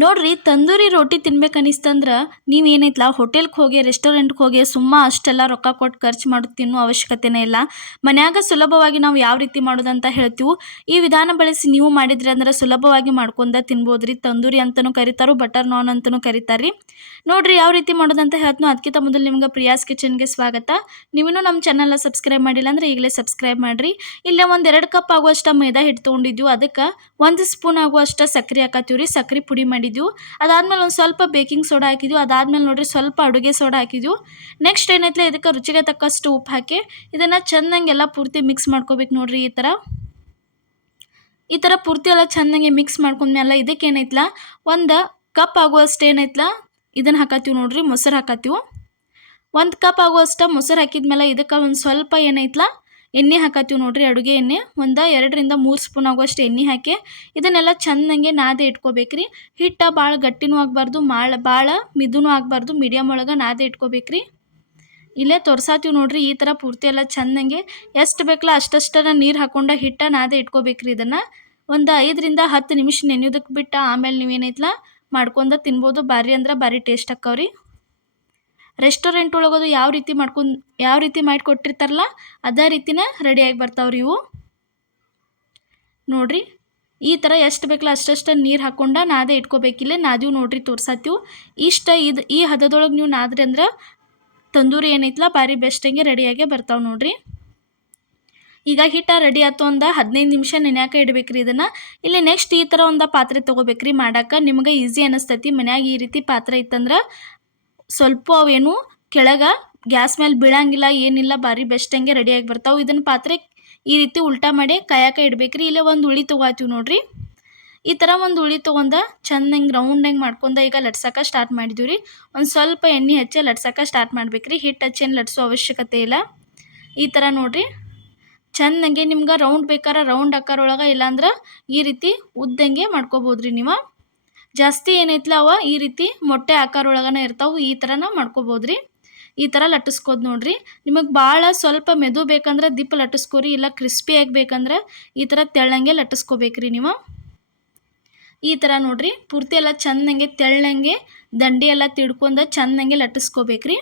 ನೋಡ್ರಿ ತಂದೂರಿ ರೋಟಿ ತಿನ್ಬೇಕನ್ನಿಸ್ತಂದ್ರೆ ನೀವೇನೈತ್ಲ ಹೋಟೆಲ್ಗೆ ಹೋಗಿ ರೆಸ್ಟೋರೆಂಟ್ಗೆ ಹೋಗಿ ಸುಮ್ಮ ಅಷ್ಟೆಲ್ಲ ರೊಕ್ಕ ಕೊಟ್ಟು ಖರ್ಚು ಮಾಡೋದು ತಿನ್ನೋ ಅವಶ್ಯಕತೆನೇ ಇಲ್ಲ. ಮನ್ಯಾಗ ಸುಲಭವಾಗಿ ನಾವು ಯಾವ ರೀತಿ ಮಾಡೋದಂತ ಹೇಳ್ತೀವಿ. ಈ ವಿಧಾನ ಬಳಸಿ ನೀವು ಮಾಡಿದ್ರಿ ಅಂದ್ರೆ ಸುಲಭವಾಗಿ ಮಾಡ್ಕೊಂಡ ತಿನ್ಬೋದ್ರಿ. ತಂದೂರಿ ಅಂತಲೂ ಕರೀತಾರೋ, ಬಟರ್ ನಾನ್ ಅಂತಲೂ ಕರೀತಾರ್ರಿ. ನೋಡ್ರಿ ಯಾವ ರೀತಿ ಮಾಡೋದಂತ ಹೇಳ್ತೀನಿ. ಅದಕ್ಕಿಂತ ಮೊದಲು ನಿಮ್ಗೆ ಪ್ರಿಯಾಸ್ ಕಿಚನ್ಗೆ ಸ್ವಾಗತ. ನೀವಿನ್ನೂ ನಮ್ಮ ಚಾನಲ್ನ ಸಬ್ಸ್ಕ್ರೈಬ್ ಮಾಡಿಲ್ಲ ಅಂದರೆ ಈಗಲೇ ಸಬ್ಸ್ಕ್ರೈಬ್ ಮಾಡಿರಿ. ಇಲ್ಲೇ ಒಂದು 2 ಕಪ್ ಆಗುವಷ್ಟು ಮೈದಾ ಹಿಟ್ಟು ತೊಗೊಂಡಿದ್ವಿ. ಅದಕ್ಕೆ 1 ಸ್ಪೂನ್ ಆಗುವಷ್ಟು ಸಕ್ಕರೆ ಹಾಕತ್ತೀವಿ ರೀ. ಸಕ್ಕರೆ ಪುಡಿ ಮಾಡಿದ್ವಿ. ಅದಾದ್ಮೇಲೆ ಒಂದು ಸ್ವಲ್ಪ ಬೇಕಿಂಗ್ ಸೋಡಾ ಹಾಕಿದ್ವಿ. ಅದಾದ್ಮೇಲೆ ನೋಡ್ರಿ ಸ್ವಲ್ಪ ಅಡುಗೆ ಸೋಡಾ ಹಾಕಿದ್ವಿ. ನೆಕ್ಸ್ಟ್ ಏನೈತ್ಲೆ ಇದಕ್ಕೆ ರುಚಿಗೆ ತಕ್ಕಷ್ಟು ಉಪ್ಪು ಹಾಕಿ ಇದನ್ನು ಚೆನ್ನಾಗೆಲ್ಲ ಪೂರ್ತಿ ಮಿಕ್ಸ್ ಮಾಡ್ಕೋಬೇಕು ನೋಡ್ರಿ. ಈ ಥರ ಪೂರ್ತಿ ಎಲ್ಲ ಚೆನ್ನಾಗಿ ಮಿಕ್ಸ್ ಮಾಡ್ಕೊಂಡ್ಮೇಲೆ ಇದಕ್ಕೆ ಏನೈತ್ಲ ಒಂದು ಕಪ್ ಆಗುವಷ್ಟು ಏನೈತ್ಲ ಇದನ್ನು ಹಾಕತ್ತೀವಿ ನೋಡ್ರಿ. ಮೊಸರು ಹಾಕತ್ತೀವಿ. 1 ಕಪ್ ಆಗುವಷ್ಟು ಮೊಸರು ಹಾಕಿದ್ಮೇಲೆ ಇದಕ್ಕೆ ಒಂದು ಸ್ವಲ್ಪ ಏನೈತ್ಲ ಎಣ್ಣೆ ಹಾಕತ್ತೀವಿ ನೋಡ್ರಿ. ಅಡುಗೆ ಎಣ್ಣೆ ಒಂದು 2 ರಿಂದ 3 ಸ್ಪೂನ್ ಆಗುವಷ್ಟು ಎಣ್ಣೆ ಹಾಕಿ ಇದನ್ನೆಲ್ಲ ಚೆನ್ನಾಗಿ ನಾದೆ ಇಟ್ಕೋಬೇಕ್ರಿ. ಹಿಟ್ಟು ಭಾಳ ಗಟ್ಟಿನೂ ಆಗಬಾರ್ದು, ಭಾಳ ಮಿದುನೂ ಆಗಬಾರ್ದು, ಮೀಡಿಯಮ್ ಒಳಗೆ ನಾದೆ ಇಟ್ಕೋಬೇಕ್ರಿ. ಇಲ್ಲೇ ತೋರ್ಸಾತೀವಿ ನೋಡ್ರಿ. ಈ ಥರ ಪೂರ್ತಿ ಎಲ್ಲ ಚೆನ್ನಾಗಿ ಎಷ್ಟು ಬೇಕಲ್ಲ ಅಷ್ಟಷ್ಟರ ನೀರು ಹಾಕ್ಕೊಂಡು ಹಿಟ್ಟು ನಾದೆ ಇಟ್ಕೋಬೇಕ್ರಿ. ಇದನ್ನು ಒಂದು 5 ರಿಂದ 10 ನಿಮಿಷ ನೆನೆಯೋದಕ್ಕೆ ಬಿಟ್ಟು ಆಮೇಲೆ ನೀವೇನೈತ್ಲ ಮಾಡ್ಕೊಂಡು ತಿನ್ಬೋದು. ಭಾರಿ ಅಂದ್ರೆ ಭಾರಿ ಟೇಸ್ಟ್ ಆಕ್ಕವ್ರಿ. ರೆಸ್ಟೋರೆಂಟ್ ಒಳಗದು ಯಾವ ರೀತಿ ಮಾಡಿಕೊಟ್ಟಿರ್ತಾರಲ್ಲ ಅದೇ ರೀತಿನೇ ರೆಡಿಯಾಗಿ ಬರ್ತಾವ್ರಿ ಇವು. ನೋಡ್ರಿ ಈ ಥರ ಎಷ್ಟು ಬೇಕಲ್ಲ ಅಷ್ಟಷ್ಟು ನೀರು ಹಾಕ್ಕೊಂಡು ನಾದೆ ಇಟ್ಕೋಬೇಕಿಲ್ಲ. ನಾದೀವಿ ನೋಡ್ರಿ, ತೋರ್ಸಾತೀವಿ. ಈ ಹದದೊಳಗೆ ನೀವು ನಾದ್ರಿ ಅಂದ್ರೆ ತಂದೂರಿ ಏನೈತ್ಲ ಭಾರಿ ಬೆಸ್ಟಾಗಿ ರೆಡಿಯಾಗೆ ಬರ್ತಾವೆ ನೋಡ್ರಿ. ಈಗ ಹಿಟ್ಟು ರೆಡಿ ಆಯ್ತು. ಒಂದು 15 ನಿಮಿಷ ನೆನೆಯಾಕ ಇಡಬೇಕ್ರಿ ಇದನ್ನು. ಇಲ್ಲಿ ನೆಕ್ಸ್ಟ್ ಈ ಥರ ಒಂದು ಪಾತ್ರೆ ತೊಗೋಬೇಕ್ರಿ. ಮಾಡೋಕೆ ನಿಮ್ಗೆ ಈಸಿ ಅನ್ನಿಸ್ತೈತಿ. ಮನ್ಯಾಗ ಈ ರೀತಿ ಪಾತ್ರೆ ಇತ್ತಂದ್ರೆ ಸ್ವಲ್ಪ ಅವೇನು ಕೆಳಗೆ ಗ್ಯಾಸ್ ಮೇಲೆ ಬೀಳಂಗಿಲ್ಲ, ಏನಿಲ್ಲ, ಭಾರಿ ಬೆಸ್ಟಂಗೆ ರೆಡಿಯಾಗಿ ಬರ್ತಾವೆ. ಇದನ್ನು ಪಾತ್ರೆ ಈ ರೀತಿ ಉಲ್ಟಾ ಮಾಡಿ ಕಾಯಕ್ಕೆ ಇಡಬೇಕ್ರಿ. ಇಲ್ಲೇ ಒಂದು ಉಳಿ ತೊಗೋತೀವಿ ನೋಡ್ರಿ. ಈ ಥರ ಒಂದು ಉಳಿ ತೊಗೊಂಡು ಚೆನ್ನಾಗಿ ರೌಂಡಾಗಿ ಮಾಡ್ಕೊಂಡು ಈಗ ಲಟ್ಸಕ್ಕೆ ಸ್ಟಾರ್ಟ್ ಮಾಡಿದ್ದೀವಿ ರೀ. ಒಂದು ಸ್ವಲ್ಪ ಎಣ್ಣೆ ಹಚ್ಚಿ ಲಟ್ಸಕ್ಕೆ ಸ್ಟಾರ್ಟ್ ಮಾಡ್ಬೇಕ್ರಿ. ಹಿಟ್ಟು ಹಚ್ಚೇನು ಲಟ್ಸೋ ಅವಶ್ಯಕತೆ ಇಲ್ಲ. ಈ ಥರ ನೋಡ್ರಿ ಚೆನ್ನಾಗಿ ನಿಮ್ಗೆ ರೌಂಡ್ ಬೇಕಾರೆ ರೌಂಡ್ ಆಕಾರೊಳಗೆ, ಇಲ್ಲಾಂದ್ರೆ ಈ ರೀತಿ ಉದ್ದಂಗೆ ಮಾಡ್ಕೋಬೋದ್ರಿ ನೀವು. ಜಾಸ್ತಿ ಏನೈತ್ಲ ಈ ರೀತಿ ಮೊಟ್ಟೆ ಆಕಾರೊಳಗನೆ ಇರ್ತಾವೆ. ಈ ಥರನ ಮಾಡ್ಕೋಬೋದ್ರಿ. ಈ ಥರ ಲಟ್ಟಿಸ್ಕೋದು ನೋಡ್ರಿ. ನಿಮಗೆ ಭಾಳ ಸ್ವಲ್ಪ ಮೆದು ಬೇಕಂದ್ರೆ ದಿಪ್ಪ ಲಟ್ಟಿಸ್ಕೋರಿ, ಇಲ್ಲ ಕ್ರಿಸ್ಪಿಯಾಗಿ ಬೇಕಂದ್ರೆ ಈ ಥರ ತೆಳ್ಳಂಗೆ ಲಟ್ಟಿಸ್ಕೋಬೇಕ್ರಿ ನೀವು. ಈ ಥರ ನೋಡ್ರಿ ಪೂರ್ತಿ ಎಲ್ಲ ಚೆನ್ನಾಗೆ ತೆಳ್ಳಂಗೆ ದಂಡಿ ಎಲ್ಲ ತಿಡ್ಕೊಂಡು ಚೆನ್ನಾಗೆ ಲಟ್ಟಿಸ್ಕೋಬೇಕ್ರಿ.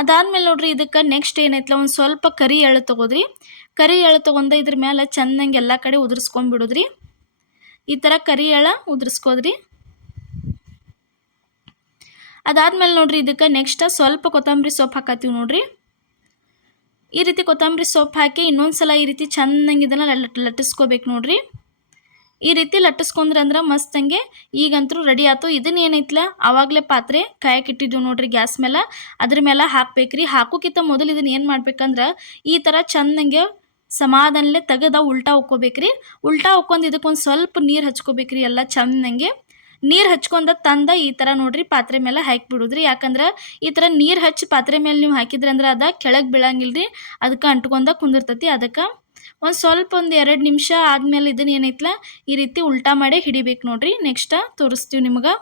ಅದಾದ್ಮೇಲೆ ನೋಡ್ರಿ ಇದಕ್ಕೆ ನೆಕ್ಸ್ಟ್ ಏನೈತ್ಲ ಒಂದು ಸ್ವಲ್ಪ ಕರಿ ಎಳ್ಳು ತೊಗೋದ್ರಿ. ಕರಿ ಎಳ್ಳು ತೊಗೊಂಡು ಇದ್ರ ಮೇಲೆ ಚೆನ್ನಾಗಿ ಎಲ್ಲ ಕಡೆ ಉದುರಿಸ್ಕೊಂಡ್ಬಿಡೋದ್ರಿ. ಈ ಥರ ಕರಿ ಎಳ್ಳು ಉದುರಿಸ್ಕೋದ್ರಿ. ಅದಾದ್ಮೇಲೆ ನೋಡ್ರಿ ಇದಕ್ಕೆ ನೆಕ್ಸ್ಟ್ ಸ್ವಲ್ಪ ಕೊತ್ತಂಬರಿ ಸೊಪ್ಪು ಹಾಕತ್ತೀವಿ ನೋಡ್ರಿ. ಈ ರೀತಿ ಕೊತ್ತಂಬರಿ ಸೊಪ್ಪು ಹಾಕಿ ಇನ್ನೊಂದು ಸಲ ಈ ರೀತಿ ಚೆನ್ನಾಗಿ ಇದನ್ನು ಲಟ್ಟಿಸ್ಕೋಬೇಕು ನೋಡ್ರಿ. ಈ ರೀತಿ ಲಟ್ಟಿಸ್ಕೊಂಡ್ರೆ ಅಂದ್ರೆ ಮಸ್ತಂಗೆ ಈಗಂತೂ ರೆಡಿ ಆಯ್ತು. ಇದನ್ನ ಏನೈತ್ಲ ಆವಾಗಲೇ ಪಾತ್ರೆ ಕಾಯಕ್ಕೆ ಇಟ್ಟಿದ್ದೀವಿ ನೋಡ್ರಿ ಗ್ಯಾಸ್ ಮೇಲೆ, ಅದ್ರ ಮೇಲೆ ಹಾಕ್ಬೇಕ್ರಿ. ಹಾಕೋಕ್ಕಿಂತ ಮೊದಲು ಇದನ್ನು ಏನು ಮಾಡ್ಬೇಕಂದ್ರೆ ಈ ಥರ ಚೆನ್ನಾಗೆ ಸಮಾಧಾನಲೆ ತೆಗೆದ ಉಲ್ಟಾ ಹಾಕ್ಕೋಬೇಕ್ರಿ. ಉಲ್ಟಾ ಹಾಕ್ಕೊಂಡು ಇದಕ್ಕೊಂದು ಸ್ವಲ್ಪ ನೀರು ಹಚ್ಕೋಬೇಕ್ರಿ. ಎಲ್ಲ ಚೆನ್ನಾಗೆ ನೀರು ಹಚ್ಕೊಂಡು ಈ ಥರ ನೋಡ್ರಿ ಪಾತ್ರೆ ಮೇಲೆ ಹಾಕಿಬಿಡೋದ್ರಿ. ಯಾಕಂದ್ರೆ ಈ ಥರ ನೀರು ಹಚ್ಚಿ ಪಾತ್ರೆ ಮೇಲೆ ನೀವು ಹಾಕಿದ್ರಿ ಅಂದ್ರೆ ಅದು ಕೆಳಗೆ ಬೀಳಂಗಿಲ್ಲ ರೀ. ಅದಕ್ಕೆ ಅಂಟ್ಕೊಂಡು ಕುಂದಿರ್ತೈತಿ. ಅದಕ್ಕೆ ಒಂದು ಸ್ವಲ್ಪ 2 ನಿಮಿಷ ಆದಮೇಲೆ ಇದನ್ನು ಏನೈತ್ಲ ಈ ರೀತಿ ಉಲ್ಟಾ ಮಾಡಿ ಹಿಡಿಬೇಕು ನೋಡ್ರಿ. ನೆಕ್ಸ್ಟ್ ತೋರಿಸ್ತೀವಿ ನಿಮ್ಗೆ.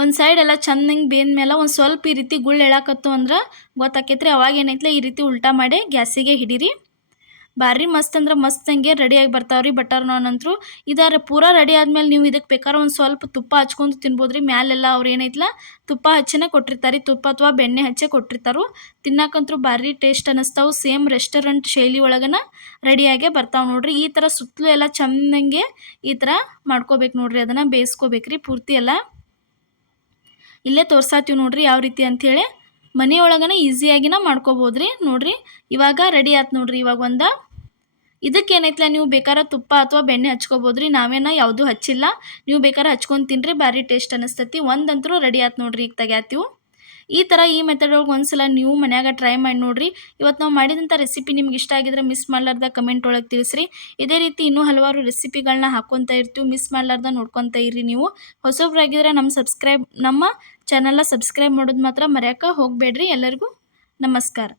ಒಂದು ಸೈಡ್ ಎಲ್ಲ ಚೆನ್ನಾಗಿ ಬೇಂದ್ಮೇಲೆ ಒಂದು ಸ್ವಲ್ಪ ಈ ರೀತಿ ಗುಳ್ಳು ಎಳಾಕತ್ತು ಅಂದ್ರೆ ಗೊತ್ತಾಕೈತ್ರಿ. ಅವಾಗ ಏನೈತ್ಲ ಈ ರೀತಿ ಉಲ್ಟಾ ಮಾಡಿ ಗ್ಯಾಸಿಗೆ ಹಿಡೀರಿ. ಭಾರಿ ಮಸ್ತ್ ಅಂದ್ರೆ ಮಸ್ತಂಗೆ ರೆಡಿಯಾಗಿ ಬರ್ತಾವ್ರಿ ಬಟರ್ ನಾನ್ ಅಂತೂ. ಇದಾರೆ ಪೂರಾ ರೆಡಿ ಆದಮೇಲೆ ನೀವು ಇದಕ್ಕೆ ಬೇಕಾದ್ರೆ ಒಂದು ಸ್ವಲ್ಪ ತುಪ್ಪ ಹಚ್ಕೊಂಡು ತಿನ್ಬೋದ್ರಿ. ಮ್ಯಾಲೆಲ್ಲ ಅವ್ರು ಏನೈತ್ಲ ತುಪ್ಪ ಹಚ್ಚನೇ ಕೊಟ್ಟಿರ್ತಾರೆ. ತುಪ್ಪ ಅಥವಾ ಬೆಣ್ಣೆ ಹಚ್ಚೆ ಕೊಟ್ಟಿರ್ತಾರೋ. ತಿನ್ನಕ್ಕಂತೂ ಭಾರಿ ಟೇಸ್ಟ್ ಅನ್ನಿಸ್ತಾವೆ. ಸೇಮ್ ರೆಸ್ಟೋರೆಂಟ್ ಶೈಲಿ ಒಳಗನ ರೆಡಿಯಾಗೆ ಬರ್ತಾವೆ ನೋಡ್ರಿ. ಈ ಥರ ಸುತ್ತಲೂ ಎಲ್ಲ ಚೆನ್ನಾಗೆ ಈ ಥರ ಮಾಡ್ಕೋಬೇಕು ನೋಡ್ರಿ. ಅದನ್ನು ಬೇಯಿಸ್ಕೋಬೇಕ್ರಿ ಪೂರ್ತಿ ಎಲ್ಲ. ಇಲ್ಲೇ ತೋರ್ಸಾತೀವಿ ನೋಡ್ರಿ ಯಾವ ರೀತಿ ಅಂಥೇಳಿ. ಮನೆಯೊಳಗನೆ ಈಸಿಯಾಗಿನ ಮಾಡ್ಕೋಬೋದ್ರಿ. ನೋಡ್ರಿ ಇವಾಗ ರೆಡಿ ಆಯ್ತು ನೋಡ್ರಿ. ಇವಾಗ ಇದಕ್ಕೇನೈತ್ಲ ನೀವು ಬೇಕಾದ್ರೆ ತುಪ್ಪ ಅಥವಾ ಬೆಣ್ಣೆ ಹಚ್ಕೋಬೋದ್ರಿ. ನಾವೇನ ಯಾವುದೂ ಹಚ್ಚಿಲ್ಲ. ನೀವು ಬೇಕಾದ್ರೆ ಹಚ್ಕೊಂಡು ತಿನ್ನಿರಿ, ಭಾರಿ ಟೇಸ್ಟ್ ಅನ್ನಿಸ್ತೈತಿ. ಒಂದಂತರೂ ರೆಡಿ ಆಯ್ತು ನೋಡ್ರಿ. ಈಗ ತೆಗ್ಯಾತೀವಿ. ಈ ಥರ ಈ ಮೆಥಡ್ ಒಳಗೆ ಒಂದ್ಸಲ ನೀವು ಮನ್ಯಾಗ ಟ್ರೈ ಮಾಡಿ ನೋಡ್ರಿ. ಇವತ್ತು ನಾವು ಮಾಡಿದಂಥ ರೆಸಿಪಿ ನಿಮ್ಗೆ ಇಷ್ಟ ಆಗಿದ್ರೆ ಮಿಸ್ ಮಾಡ್ಲಾರ್ದ ಕಮೆಂಟ್ ಒಳಗೆ ತಿಳಿಸ್ರಿ. ಇದೇ ರೀತಿ ಇನ್ನೂ ಹಲವಾರು ರೆಸಿಪಿಗಳನ್ನ ಹಾಕ್ಕೊತಾ ಇರ್ತೀವಿ. ಮಿಸ್ ಮಾಡ್ಲಾರ್ದ ನೋಡ್ಕೊತಾ ಇರ್ರಿ. ನೀವು ಹೊಸಬ್ರಾಗಿದ್ರೆ ನಮ್ಮ ಚಾನಲ್ನ ಸಬ್ಸ್ಕ್ರೈಬ್ ಮಾಡೋದು ಮಾತ್ರ ಮರೆಯೋಕೆ ಹೋಗಬೇಡ್ರಿ. ಎಲ್ಲರಿಗೂ ನಮಸ್ಕಾರ.